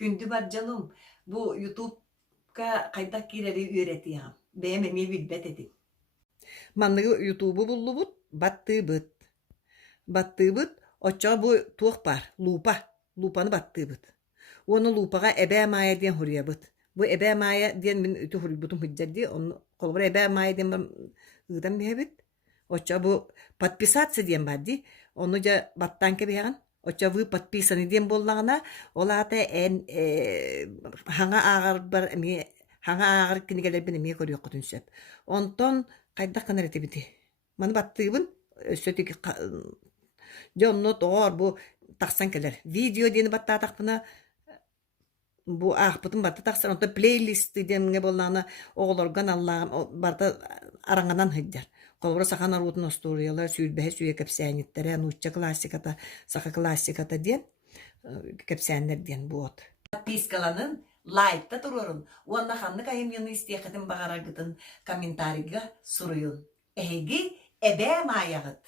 Күндü barcanım. Bu YouTube'ka kaydak gireri öğretiyem. Benim emeği bilbet edin. Manныгы YouTube'u bullubut, battыбыт. Battыбыт, оччо bu туох бар, лупа. Лупаны battыбыт. Onu лупага эбэ мая диэн хуруябыт. Bu эбэ мая диэн мен үтү хуруйбутум хыджарди, onu колбура эбэ мая диэн ыдан биһэбит. Оччо bu подписаться диэн барди. Onu ja баттан кебиһаган. Оччо вы подписаны диэн боллагана, олаата эн хаңа аагар бар эми хаңа аагар кинигелер бин эми көрүөккүтүн сөп. Онтон кайда канар этибити. Маны баттыыбын өссөтүк жонно тоор бу таксан келер. Видео дени баттаатакпына бу ахпытын барта таксан онто плейлисты демге болланы оголорган аллаган барта араңанан хыджар. Колбура сахан арутун историялар сүйүлбэхэ сүйэ кепсääниттэрэ нучча классиката, саха классиката диэн кепсäännер диэн буот. Подпискаланын, лайкта турурун. Уанна ханны кайымыны истиякатын бағарагытын комментарийга суруйун. Эһиги эбэ маягыт.